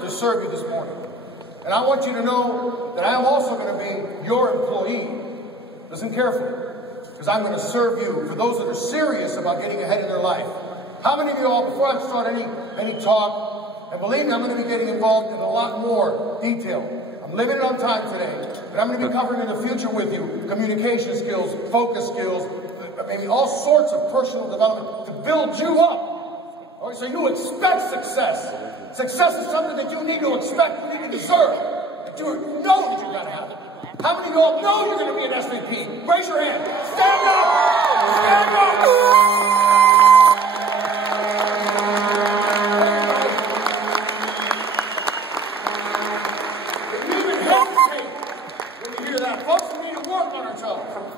to serve you this morning. And I want you to know that I am also going to be your employee. Listen carefully, because I'm going to serve you for those that are serious about getting ahead in their life. How many of you all, before I start any talk, and believe me, I'm going to be getting involved in a lot more detail. I'm limited on time today, but I'm going to be covering in the future with you communication skills, focus skills, maybe all sorts of personal development to build you up. All right, so you expect success. Success is something that you need to expect, you need to deserve, that you know that you got to have it. How many of you all know you're going to be an SVP? Raise your hand. Stand up! Stand up!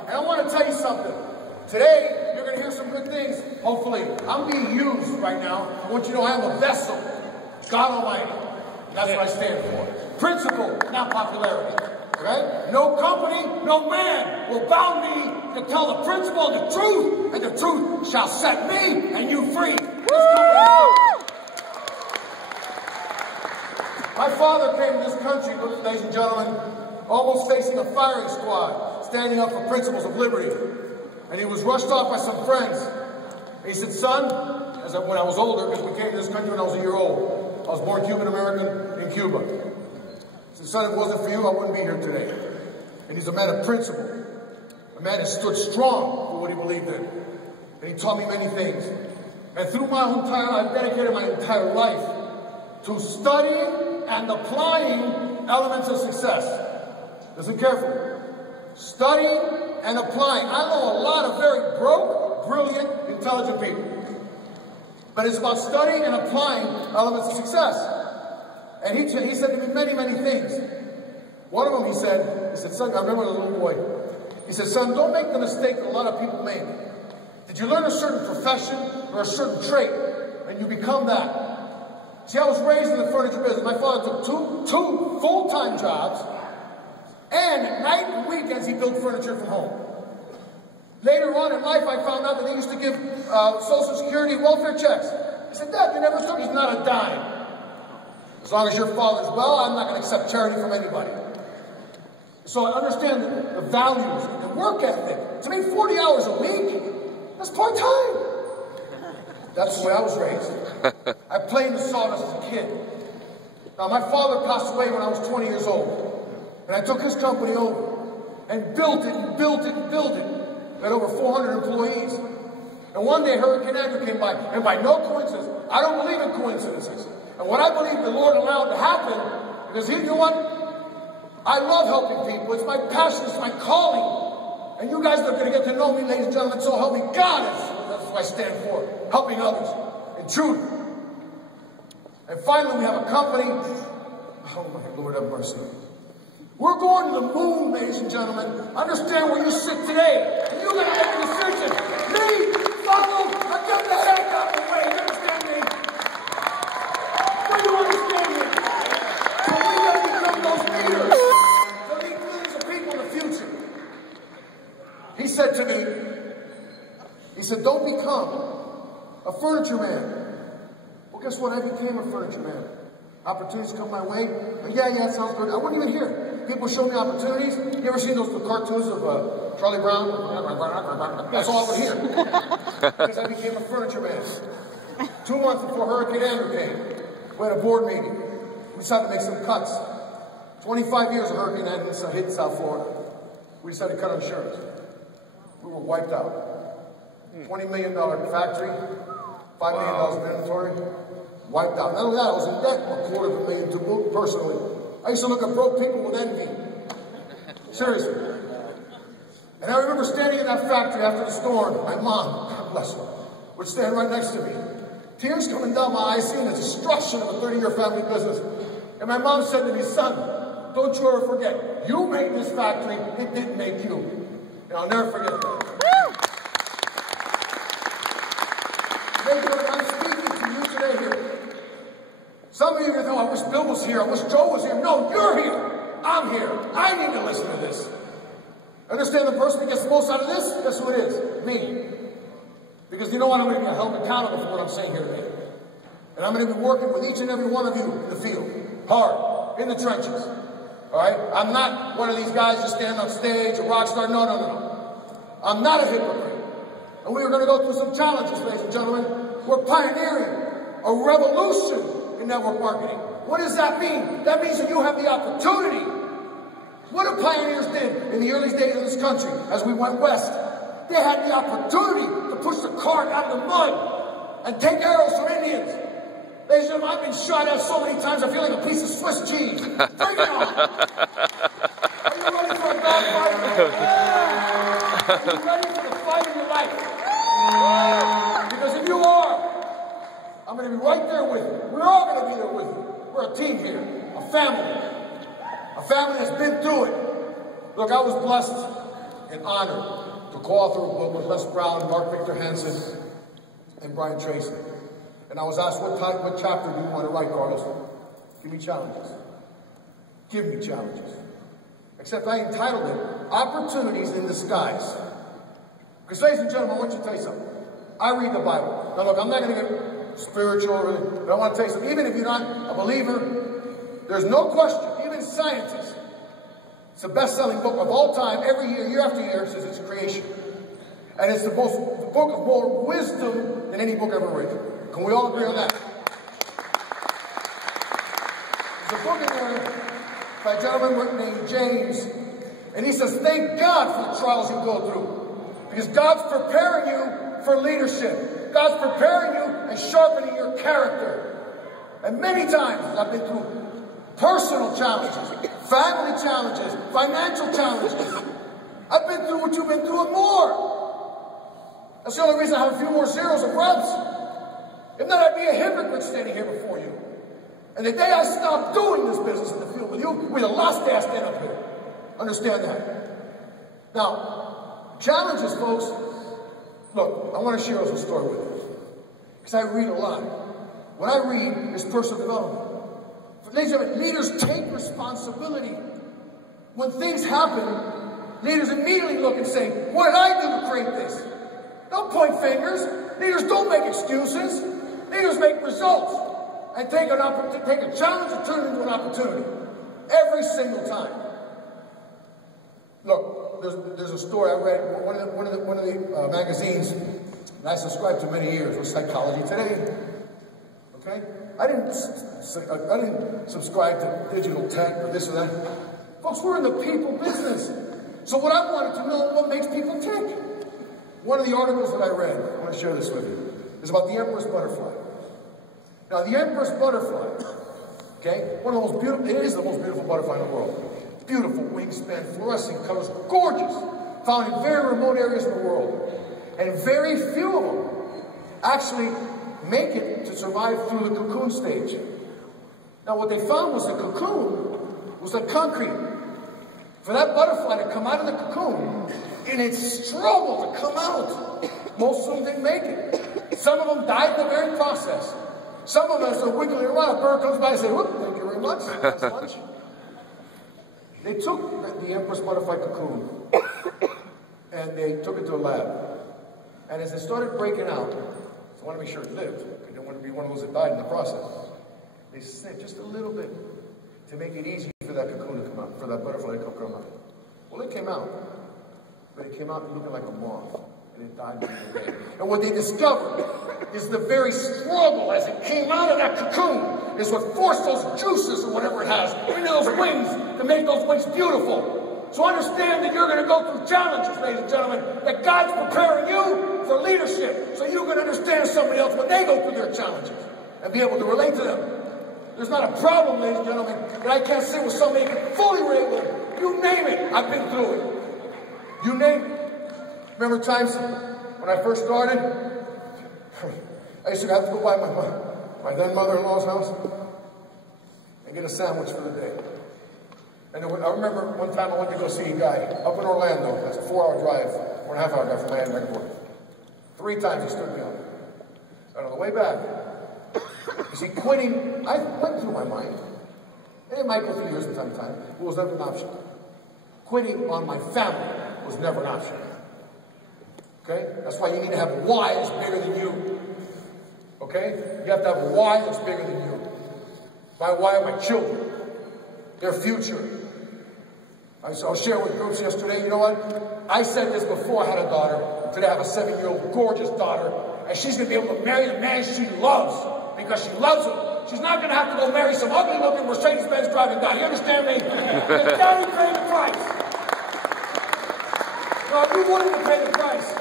And I want to tell you something. Today, you're going to hear some good things, hopefully. I'm being used right now. I want you to know I am a vessel. God Almighty. And that's what I stand for. Principle, not popularity. Okay? No company, no man will bound me to tell the principle and the truth shall set me and you free. My father came to this country, ladies and gentlemen, almost facing a firing squad, standing up for principles of liberty. And he was rushed off by some friends. And he said, son, when I was older, because we came to this country when I was a year old. I was born Cuban-American in Cuba. He said, son, if it wasn't for you, I wouldn't be here today. And he's a man of principle. A man that stood strong for what he believed in. And he taught me many things. And through my whole entire life, I've dedicated my entire life to studying and applying elements of success. Listen carefully. Studying and applying. I know a lot of very broke, brilliant, intelligent people. But it's about studying and applying elements of success. And he said to me many, many things. One of them, he said, son, I remember as a little boy. He said, son, don't make the mistake that a lot of people make. Did you learn a certain profession or a certain trait and you become that? See, I was raised in the furniture business. My father took two full-time jobs. And at night and weekends, he built furniture from home. Later on in life, I found out that they used to give Social Security welfare checks. I said, Dad, you never took, he's not a dime. As long as your father's well, I'm not going to accept charity from anybody. So I understand the values, the work ethic. To make 40 hours a week, that's part-time. That's the way I was raised. I played in the sawdust as a kid. Now, my father passed away when I was 20 years old. And I took his company over and built it and built it and built it. We had over 400 employees. And one day Hurricane Andrew came by. And by no coincidence, I don't believe in coincidences. And what I believe the Lord allowed to happen, because you know what? I love helping people. It's my passion. It's my calling. And you guys are going to get to know me, ladies and gentlemen. So help me God. That's what I stand for. Helping others. In truth. And finally, we have a company. Oh, my Lord, have mercy. We're going to the moon, ladies and gentlemen. Understand where you sit today. And you're going to make a decision. Me, follow, or get the heck out of the way. You understand me? Do you understand me? So we got to become those leaders. So lead millions of people in the future. He said to me, don't become a furniture man. Well, guess what? I became a furniture man. Opportunities come my way. And yeah, it sounds good. I wouldn't even hear it. People show me opportunities. You ever seen those cartoons of Charlie Brown? That's all I would hear. Because I became a furniture man. 2 months before Hurricane Andrew came, we had a board meeting. We decided to make some cuts. 25 years of Hurricane Andrew hit South Florida. We decided to cut insurance. We were wiped out. $20 million factory, $5 million of inventory, wiped out. Not only that, I was in debt $250,000 to boot personally. I used to look at broke people with envy. Seriously. And I remember standing in that factory after the storm. My mom, God bless her, would stand right next to me. Tears coming down my eyes, seeing the destruction of a 30-year family business. And my mom said to me, son, don't you ever forget, you made this factory, it didn't make you. And I'll never forget that. I'm speaking to you today here. Some of you know, I wish Bill was here, I wish Joe was here. No, you're here. I'm here. I need to listen to this. Understand the person that gets the most out of this? Guess who it is? Me. Because you know what? I'm going to be held accountable for what I'm saying here today. And I'm going to be working with each and every one of you in the field, hard, in the trenches. All right? I'm not one of these guys just standing on stage, a rock star. No, no, no, no. I'm not a hypocrite. And we are going to go through some challenges, ladies and gentlemen. We're pioneering a revolution in network marketing. What does that mean? That means that you have the opportunity. What the pioneers did in the early days of this country as we went west, they had the opportunity to push the cart out of the mud and take arrows from Indians. Ladies and gentlemen, I've been shot at so many times I feel like a piece of Swiss cheese. Bring it on! Are you ready for a dogfight? Yeah! Are you ready for the fight of your life? Because if you are, I'm going to be right there with you. We're all going to be there with you. We're a team here, a family. A family that's been through it. Look, I was blessed and honored to co-author a book with Les Brown, Mark Victor Hansen, and Brian Tracy. And I was asked, what chapter do you want to write, Carlos? Give me challenges. Give me challenges. Except I entitled it, Opportunities in Disguise. Because, ladies and gentlemen, I want you to tell you something. I read the Bible. Now, look, I'm not going to get spiritual, but I want to tell you something. Even if you're not a believer, there's no question, even scientists, it's the best-selling book of all time, every year, year after year, since its creation. And it's the book of more wisdom than any book ever written. Can we all agree on that? There's a book in there by a gentleman named James, and he says, thank God for the trials you go through. Because God's preparing you for leadership. God's preparing you and sharpening your character. And many times I've been through personal challenges, family challenges, financial challenges. I've been through what you've been through and more. That's the only reason I have a few more zeros and reps. If not, I'd be a hypocrite standing here before you. And the day I stop doing this business in the field with you, will be the last day I stand up here. Understand that. Now, challenges, folks. Look, I want to share a story with you. Because I read a lot. What I read is personal development. Ladies and gentlemen, leaders take responsibility. When things happen, leaders immediately look and say, what did I do to create this? Don't point fingers. Leaders don't make excuses. Leaders make results. And take a challenge and turn it into an opportunity. Every single time. Look, there's a story I read, one of the magazines that I subscribed to many years was Psychology Today. Okay? I didn't subscribe to digital tech or this or that. Folks, we're in the people business. So what I wanted to know, what makes people tick? One of the articles that I read, I want to share this with you, is about the Empress butterfly. Now, the Empress butterfly, okay, one of the most beautiful, it is the most beautiful butterfly in the world. Beautiful wingspan, fluorescent colors, gorgeous. Found in very remote areas of the world. And very few of them actually make it to survive through the cocoon stage. Now, what they found was the cocoon was like concrete. For that butterfly to come out of the cocoon, in its struggle to come out, most of them didn't make it. Some of them died in the very process. Some of them, as they're wiggling around, a bird comes by and says, whoop, thank you very much. That's lunch. They took the Empress butterfly cocoon and they took it to a lab. And as it started breaking out, I want to make sure it lived. I didn't want to be one of those that died in the process. They snipped just a little bit to make it easy for that cocoon to come out, for that butterfly to come out. Well, it came out, but it came out looking like a moth, and it died during the day. And what they discovered is the very struggle as it came out of that cocoon is what forced those juices or whatever it has into those wings to make those wings beautiful. So understand that you're going to go through challenges, ladies and gentlemen, that God's preparing you for leadership so you can understand somebody else when they go through their challenges and be able to relate to them. There's not a problem, ladies and gentlemen, that I can't sit with somebody who can fully relate with them. You name it, I've been through it. You name it. Remember times when I first started, I used to have to go by my then mother-in-law's house and get a sandwich for the day. And I remember one time I went to go see a guy up in Orlando. That's a 4-hour drive, 4.5-hour drive from Miami Airport. 3 times he stood me up. And on the way back, you see, quitting, I went through my mind. And it might go through yours from time to time. It was never an option. Quitting on my family was never an option. Okay? That's why you need to have whys bigger than you. Okay? You have to have a why that's bigger than you. My why are my children, their future. I was sharing with groups yesterday, you know what? I said this before I had a daughter. Today I have a 7-year-old gorgeous daughter, and she's going to be able to marry the man she loves because she loves him. She's not going to have to go marry some ugly-looking Mercedes-Benz driving guy. You understand me? Because Daddy paid the price. Now, are you willing to pay the price?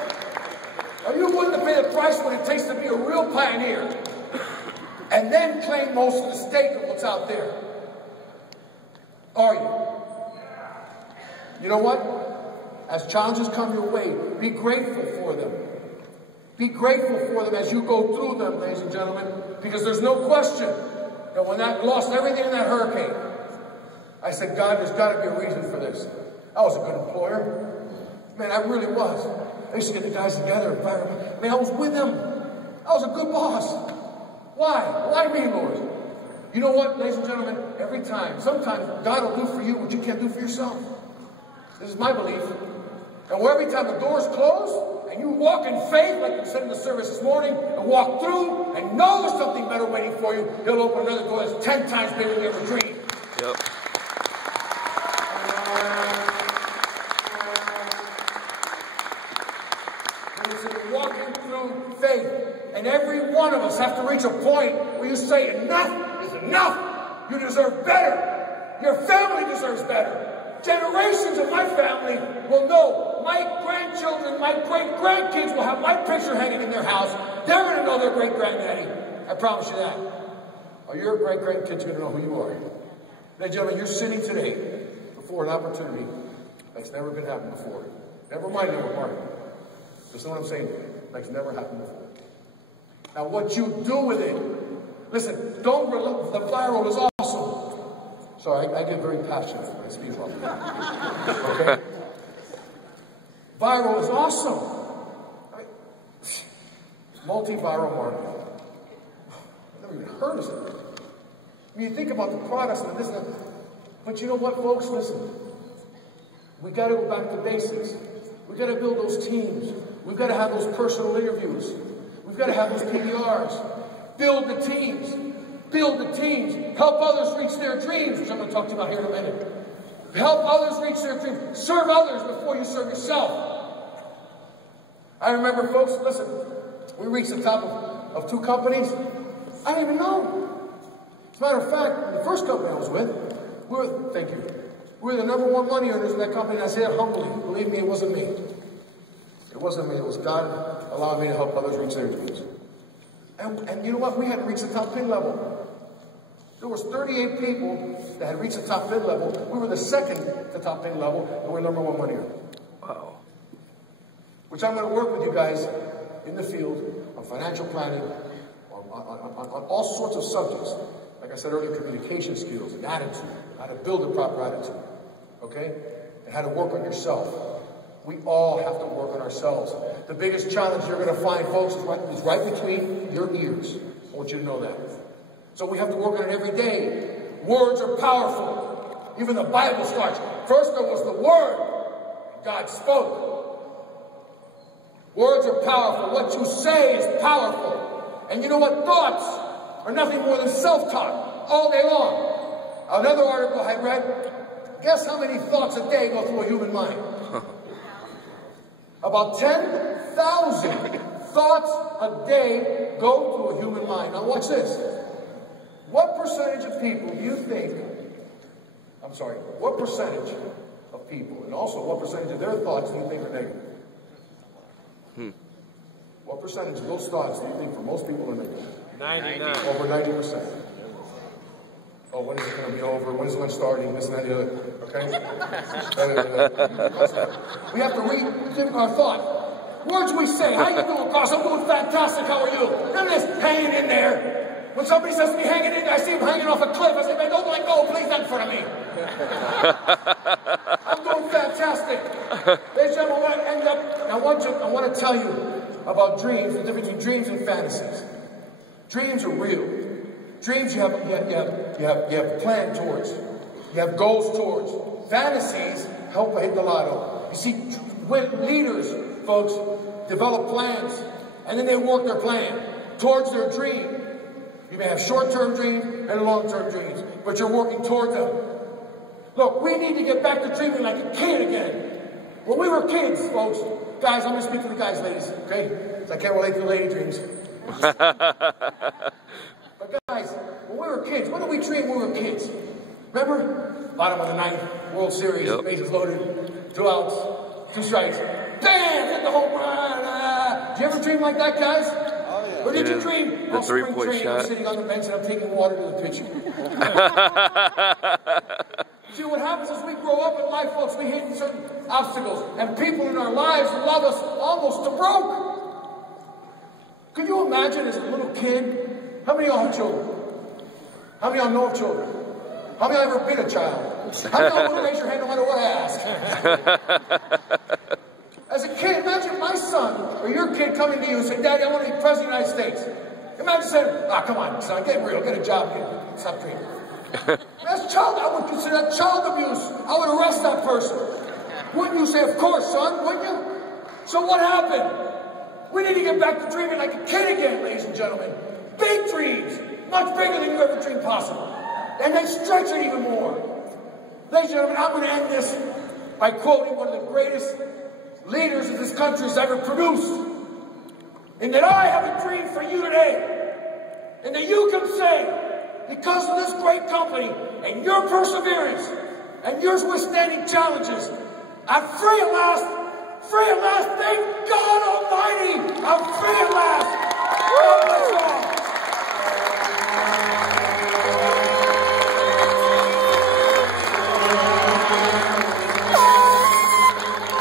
Are you willing to pay the price what it takes to be a real pioneer and then claim most of the stake of what's out there? Are you? You know what? As challenges come your way, be grateful for them. Be grateful for them as you go through them, ladies and gentlemen, because there's no question that when I lost everything in that hurricane, I said, God, there's got to be a reason for this. I was a good employer. Man, I really was. I used to get the guys together. Man, I was with them. I was a good boss. Why? Why me, Lord? You know what, ladies and gentlemen? Every time, sometimes God will do for you what you can't do for yourself. This is my belief. And where every time the doors close, and you walk in faith, like you said in the service this morning, and walk through, and know there's something better waiting for you, He'll open another door that's 10 times bigger than you ever dreamed. Yep. Walking through faith, and every one of us have to reach a point where you say, enough is enough. You deserve better. Your family deserves better. Generations of my family will know. My grandchildren, my great-grandkids will have my picture hanging in their house. They're going to know their great-granddaddy. I promise you that. Or your great-grandkids going to know who you are. Ladies and gentlemen, you're sitting today before an opportunity that's never been happened before. Never mind never part. Listen to what I'm saying. Like never happened before. Now, what you do with it, listen, don't relent. The fire roll is awesome. Sorry, I get very passionate when I speak about it. Okay? Viral is awesome. Multi-viral marketing. I've never even heard of it. I mean, you think about the products and this and that. But you know what, folks? Listen. We got to go back to basics. We've got to build those teams. We've got to have those personal interviews. We've got to have those PBRs. Build the teams. Build the teams. Help others reach their dreams, which I'm going to talk to you about here in a minute. Help others reach their dreams. Serve others before you serve yourself. I remember, folks, listen, we reached the top of 2 companies. I didn't even know. As a matter of fact, the first company I was with, thank you. We were the #1 money earners in that company, and I say that humbly. Believe me, it wasn't me. It wasn't me. It was God allowing me to help others reach their dreams. And you know what? We hadn't reached the top pin level. There was 38 people that had reached the top pin level. We were the second to top pin level, and we're #1 money earner. Wow. Which I'm going to work with you guys in the field on financial planning, on all sorts of subjects. Like I said earlier, communication skills and attitude, how to build a proper attitude, okay? And how to work on yourself. We all have to work on ourselves. The biggest challenge you're going to find, folks, is right between your ears. I want you to know that. So we have to work on it every day. Words are powerful. Even the Bible starts. First there was the Word. God spoke. Words are powerful. What you say is powerful. And you know what? Thoughts are nothing more than self-talk all day long. Another article I read, guess how many thoughts a day go through a human mind? About 10,000 thoughts a day go through a human mind. Now watch this. What percentage of people do you think, what percentage of people, and also what percentage of their thoughts do you think are negative? What percentage of those thoughts do you think for most people are negative? 99. Over 90%. Oh, when is it going to be over? When is lunch starting? This and that, the other. Okay? We have to rethink our thought. Words we say. How you doing, boss? I'm doing fantastic. How are you? None of this hanging in there. When somebody says to me, hanging in there, I see him hanging off a cliff. I say, man, don't let go. Please, not in front of me. I'm doing fantastic. Ladies and gentlemen, I end up, I want to tell you about dreams, the difference between dreams and fantasies. Dreams are real. Dreams you have a plan towards. You have goals towards. Fantasies help hit the lotto. You see, when leaders, folks, develop plans, and then they work their plan. towards their dream. You may have short-term dreams and long-term dreams, but you're working towards them. Look, we need to get back to dreaming like a kid again. When we were kids, folks, guys, I'm going to speak to the guys, ladies, okay? Because I can't relate to the lady dreams. But guys, when we were kids, what did we dream when we were kids? Remember? Bottom of the ninth, World Series, bases loaded, 2 outs, 2 strikes. Bam! Hit the home run. Did you ever dream like that, guys? Oh, yeah. Or did you dream? The three-point shot. I'm sitting on the bench and I'm taking water to the pitcher. See, what happens is we grow up in life, folks, we hit certain obstacles, and people in our lives love us almost to broke. Can you imagine as a little kid? How many of y'all have children? How many of y'all know of children? How many of y'all ever been a child? How many of y'all want to raise your hand no matter what I ask? As a kid, imagine my son or your kid coming to you and saying, Daddy, I want to be President of the United States. Imagine saying, come on, son, get real, get a job here. Stop dreaming. That's child, I would consider that child abuse. I would arrest that person. Wouldn't you say, of course, son, wouldn't you? So what happened? We need to get back to dreaming like a kid again, ladies and gentlemen. Big dreams, much bigger than you ever dreamed possible. And they stretch it even more. Ladies and gentlemen, I'm going to end this by quoting one of the greatest leaders that this country has ever produced. And that I have a dream for you today. And that you can say, because of this great company and your perseverance and your withstanding challenges, I'm free at last, thank God!